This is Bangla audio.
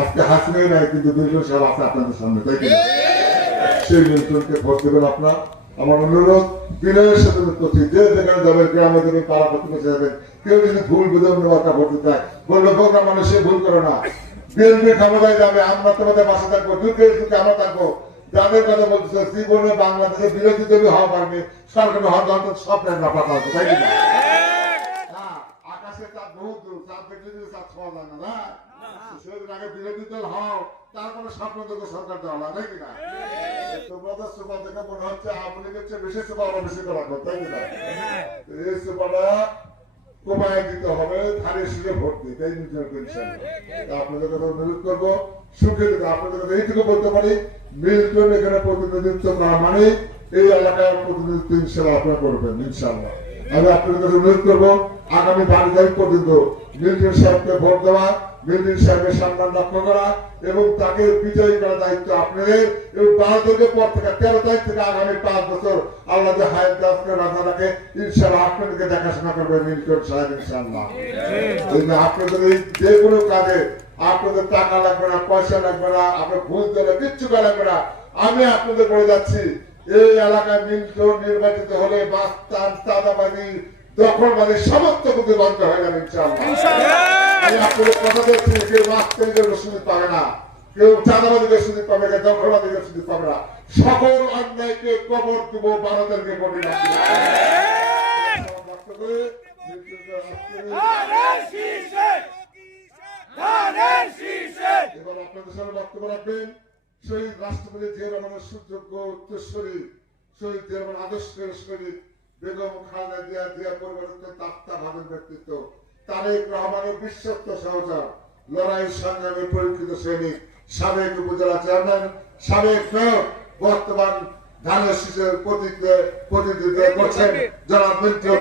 আজকে হাসিনাই নাই, কিন্তু মিল্টন সাহেব আছে আপনাদের সামনে, তাই কি? সেই মিল্টনকে ভোট দেবেন আপনার। আমার অনুরোধ, বিনয়ের সাথে করছি, যে যেখানে যাবেন, গ্রামে যাবেন, পাড়া প্রতিবেশী যাবেন, কেউ যদি ভুল বুঝে অন্য একটা ভোট দিতে হয়, বলবে প্রোগ্রাম মানুষে ভুল করে না, বিএনপি ক্ষমতায় যাবে, আমরা তোমাদের পাশে থাকবো, যুদ্ধের যুদ্ধে আমরা থাকবো। যাদের কথা বলতেছে জীবনে বাংলাদেশের বিরোধী দলীয় হওয়া পারবে, সরকার হওয়ার জন্য স্বপ্নের না পাতা হচ্ছে, তাই কিনা? আকাশে চাঁদ বহুত দূর, চাঁদ দেখলে যদি চাঁদ ছোঁয়া যায় না, না? সেদিন আগে বিরোধী দল হও, তারপরে স্বপ্ন দেখো সরকার দেওয়া না, তাই কিনা? তোমাদের সুপার দেখে মনে হচ্ছে আওয়ামী লীগের চেয়ে বেশি সুপার ওরা বেশি করা, তাই কিনা? এই সুপারটা কমায় দিতে হবে, ধারে শিখে ভোট দিতে, এই নিজের পেনশন। আপনাদের কথা অনুরোধ করবো, সুখে দিতে আপনাদের কথা এইটুকু বলতে পারি, মিল্টন এখানে প্রতিনিধিত্ব না মানে এই এলাকার প্রতিনিধিত্ব ইনশাল্লাহ আপনারা করবেন, ইনশাল্লাহ। আমি আপনাদের কাছে অনুরোধ করবো, আগামী 12 তারিখ পর্যন্ত মিল্টন সাহেবকে ভোট দেওয়া, মিল্টন সাহেবের সম্মান রক্ষা করা এবং তাকে বিজয়ী করার দায়িত্ব আপনাদের। এবং 12 তারিখের পর থেকে 13 তারিখ থেকে আগামী 5 বছর আল্লাহ যে হায়াত দাসকে রাখা রাখে, ইনশাল্লাহ আপনাদেরকে দেখাশোনা করবে মিল্টন সাহেব, ইনশাল্লাহ। আপনাদের এই যে কোনো কাজে আপনাদের টাকা লাগবে না, পয়সা লাগবে না, আপনার ঘুষ দেবে, কিচ্ছু করা লাগবে না। আমি আপনাদের বলে যাচ্ছি, এই এলাকায় মিল্টন নির্বাচিত হলে বাস্তান, চাঁদাবাজি, দখলবাজি সমস্ত কিছু বন্ধ হয়ে যাবে, ইনশাআল্লাহ। আমি আপনাদের কথা দিচ্ছি, কেউ মাস্টারিদের সুযোগ পাবে না, কেউ চাঁদাবাজিদের সুযোগ পাবে না, দখলবাজিদের সুযোগ পাবে না। সকল অন্যায়কে কবর দিব, ভারতেরকে বলি না। এবার আপনাদের সামনে বক্তব্য রাখবেন শহীদ রাষ্ট্রপতি জিয়া রহমানের সুযোগ্য উত্তরসূরি, শহীদ জিয়া রহমান আদর্শের শহীদ বেগম খালেদা জিয়া, জিয়া পরিবারের তাত্ত্বাভাবের ব্যক্তিত্ব, তারেক রহমানের বিশ্বস্ত সহচর, লড়াই সংগ্রামে পরীক্ষিত সৈনিক, সাবেক উপজেলা চেয়ারম্যান, সাবেক মেয়র, বর্তমান ধানের শীষের প্রতিনিধিত্ব করছেন যারা মিল্টন